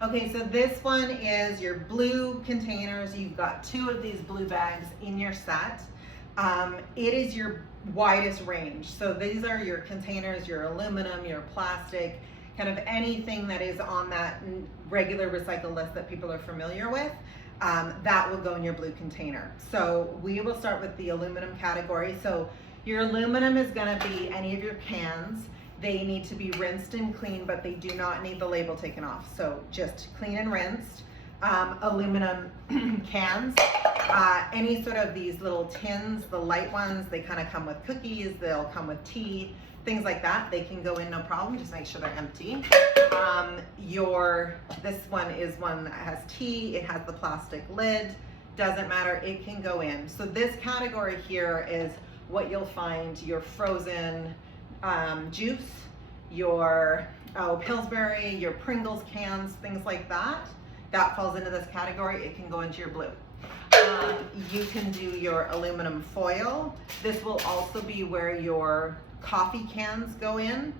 Okay, so this one is your blue containers. You've got 2 of these blue bags in your set. It is your widest range. So these are your containers, your aluminum, your plastic, kind of anything that is on that regular recycle list that people are familiar with. That will go in your blue container. So we will start with the aluminum category. So your aluminum is going to be any of your cans. They need to be rinsed and cleaned, but they do not need the label taken off. So just clean and rinsed. Aluminum cans, any sort of these little tins, the light ones, they kind of come with cookies, they'll come with tea, things like that. They can go in no problem, just make sure they're empty. This one is one that has tea, it has the plastic lid, doesn't matter, it can go in. So this category here is what you'll find your frozen juice, your Pillsbury, your Pringles cans, things like that. That falls into this category. It can go into your blue. You can do your aluminum foil. This will also be where your coffee cans go in.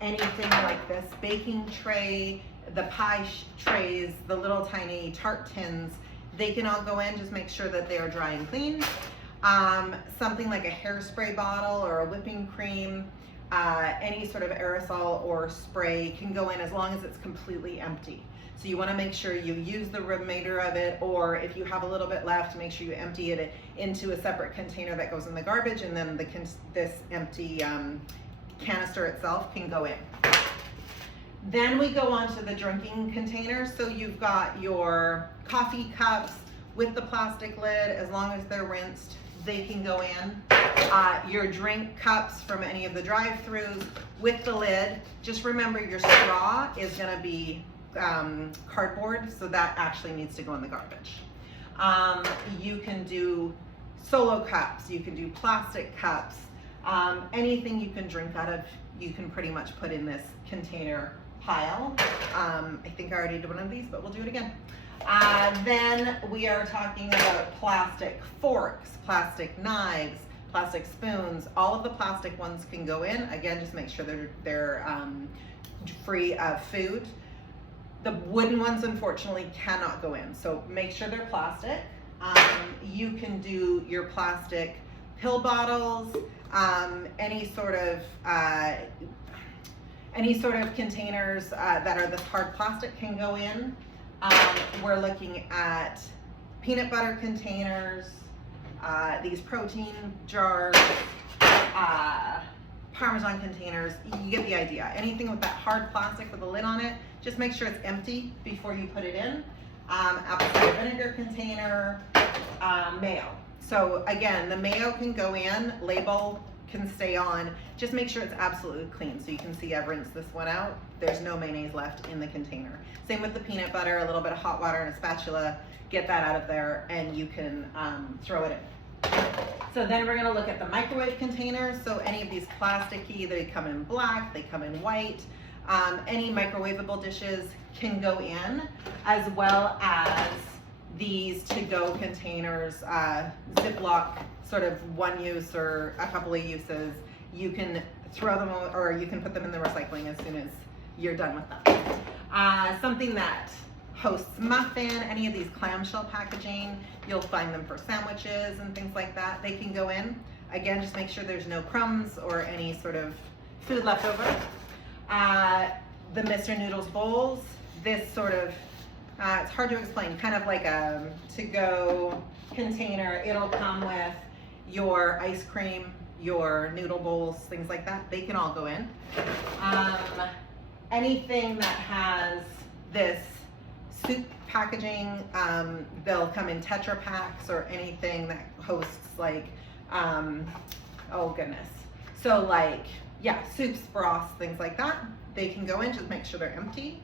Anything like this baking tray, the pie trays, the little tiny tart tins, they can all go in. Just make sure that they are dry and clean. Something like a hairspray bottle or a whipping cream, any sort of aerosol or spray can go in as long as it's completely empty. So you want to make sure you use the remainder of it, or if you have a little bit left, make sure you empty it into a separate container that goes in the garbage, and then this empty canister itself can go in. Then we go on to the drinking containers. So you've got your coffee cups with the plastic lid, as long as they're rinsed, they can go in. Your drink cups from any of the drive-thrus with the lid. Just remember your straw is going to be cardboard, so that actually needs to go in the garbage. You can do solo cups, you can do plastic cups, anything you can drink out of, you can pretty much put in this container pile. I think I already did one of these, but we'll do it again. Then we are talking about plastic forks, plastic knives, plastic spoons. All of the plastic ones can go in. Again, just make sure they're free of food. The wooden ones, unfortunately, cannot go in, so make sure they're plastic. You can do your plastic pill bottles, any sort of containers that are this hard plastic can go in. We're looking at peanut butter containers, these protein jars, Parmesan containers. You get the idea. Anything with that hard plastic with a lid on it, just make sure it's empty before you put it in. Apple cider vinegar container, mayo. So again, the mayo can go in, label can stay on. Just make sure it's absolutely clean. So you can see I've rinsed this one out. There's no mayonnaise left in the container. Same with the peanut butter, a little bit of hot water and a spatula. Get that out of there and you can throw it in. So then we're gonna look at the microwave containers. So any of these plasticky, they come in black, they come in white. Any microwavable dishes can go in, as well as these to-go containers, Ziploc, sort of one use or a couple of uses. You can throw them, or you can put them in the recycling as soon as you're done with them. Something that hosts muffin, any of these clamshell packaging, you'll find them for sandwiches and things like that. They can go in. Again, just make sure there's no crumbs or any sort of food left over. The Mr. Noodles bowls, this sort of, it's hard to explain, kind of like a to-go container. It'll come with your ice cream, your noodle bowls, things like that. They can all go in. Anything that has this soup packaging, they'll come in Tetra packs, or anything that hosts like, oh goodness. So like, yeah, soups, broths, things like that. They can go in, just make sure they're empty.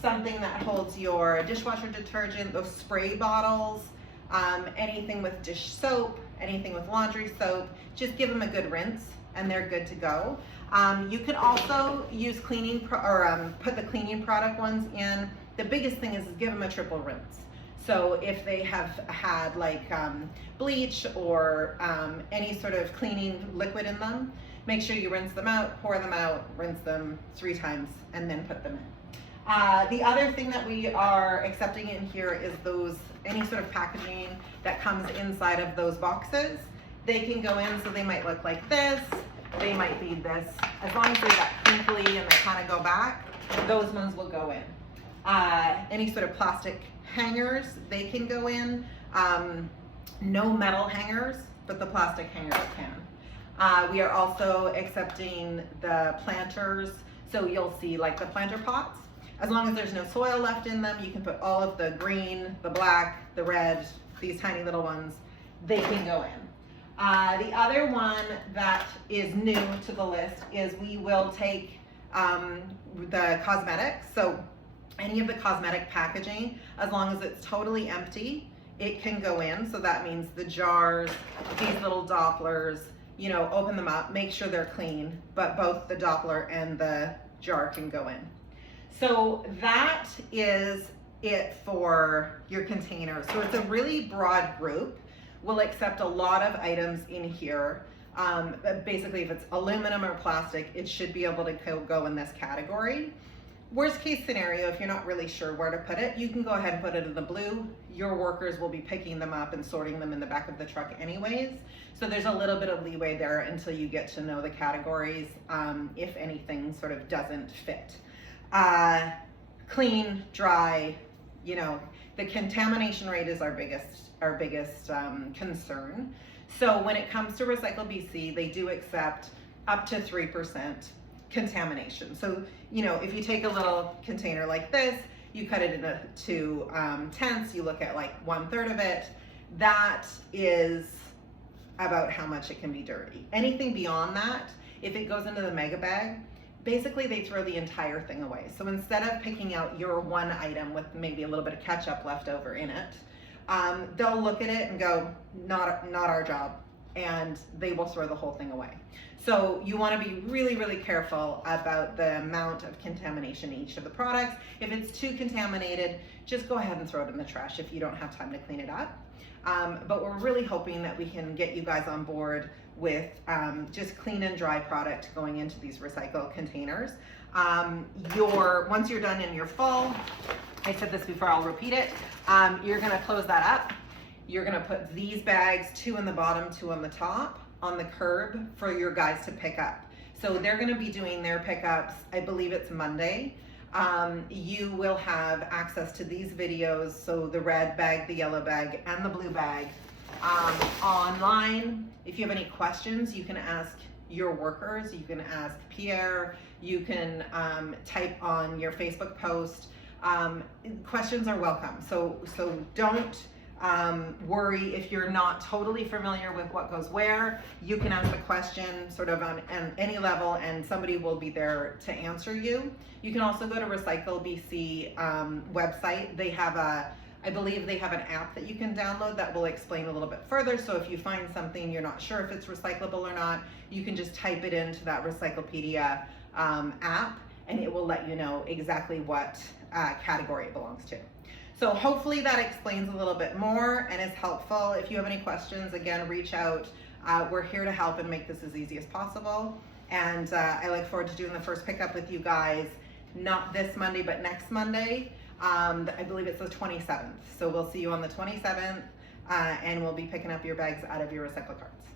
Something that holds your dishwasher detergent, those spray bottles, anything with dish soap, anything with laundry soap, just give them a good rinse and they're good to go. You can also use cleaning put the cleaning product ones in. The biggest thing is give them a triple rinse. So if they have had like bleach or any sort of cleaning liquid in them, make sure you rinse them out, pour them out, rinse them 3 times, and then put them in. The other thing that we are accepting in here is any sort of packaging that comes inside of those boxes. They can go in, so they might look like this, they might be this. As long as they're that crinkly and they kind of go back, those ones will go in. Any sort of plastic hangers, they can go in. No metal hangers, but the plastic hangers can. We are also accepting the planters, so you'll see like the planter pots. As long as there's no soil left in them, you can put all of the green, the black, the red, these tiny little ones, they can go in. The other one that is new to the list is we will take the cosmetics. So any of the cosmetic packaging, as long as it's totally empty, it can go in. So that means the jars, these little Dopplers, you know, open them up, make sure they're clean, but both the Doppler and the jar can go in. So that is it for your container. So it's a really broad group. We'll accept a lot of items in here. Basically, if it's aluminum or plastic, it should be able to go in this category. Worst case scenario, if you're not really sure where to put it, you can go ahead and put it in the blue. Your workers will be picking them up and sorting them in the back of the truck anyways. So there's a little bit of leeway there until you get to know the categories, if anything sort of doesn't fit. Clean, dry, you know, the contamination rate is our biggest concern. So when it comes to Recycle BC, they do accept up to 3% contamination. So, you know, if you take a little container like this, you cut it into two tenths, you look at like 1/3 of it, that is about how much it can be dirty. Anything beyond that, if it goes into the mega bag, basically they throw the entire thing away. So instead of picking out your one item with maybe a little bit of ketchup left over in it, they'll look at it and go, not our job, and they will throw the whole thing away. So you want to be really, really careful about the amount of contamination in each of the products. If it's too contaminated, just go ahead and throw it in the trash if you don't have time to clean it up. But we're really hoping that we can get you guys on board with just clean and dry product going into these recycle containers. Once you're done and you're full, I said this before, I'll repeat it, you're gonna close that up. You're gonna put these bags, 2 on the bottom, 2 on the top, on the curb for your guys to pick up. So they're gonna be doing their pickups, I believe it's Monday. You will have access to these videos, so the red bag, the yellow bag, and the blue bag online. If you have any questions, you can ask your workers, you can ask Pierre, you can type on your Facebook post. Questions are welcome, so don't worry if you're not totally familiar with what goes where. You can ask a question sort of on any level and somebody will be there to answer you. You can also go to Recycle BC website. They have I believe they have an app that you can download that will explain a little bit further. So if you find something you're not sure if it's recyclable or not, you can just type it into that Recyclopedia app and it will let you know exactly what category it belongs to. So hopefully that explains a little bit more and is helpful. If you have any questions, again, reach out. We're here to help and make this as easy as possible. And I look forward to doing the first pickup with you guys, not this Monday, but next Monday. I believe it's the 27th. So we'll see you on the 27th and we'll be picking up your bags out of your recycle carts.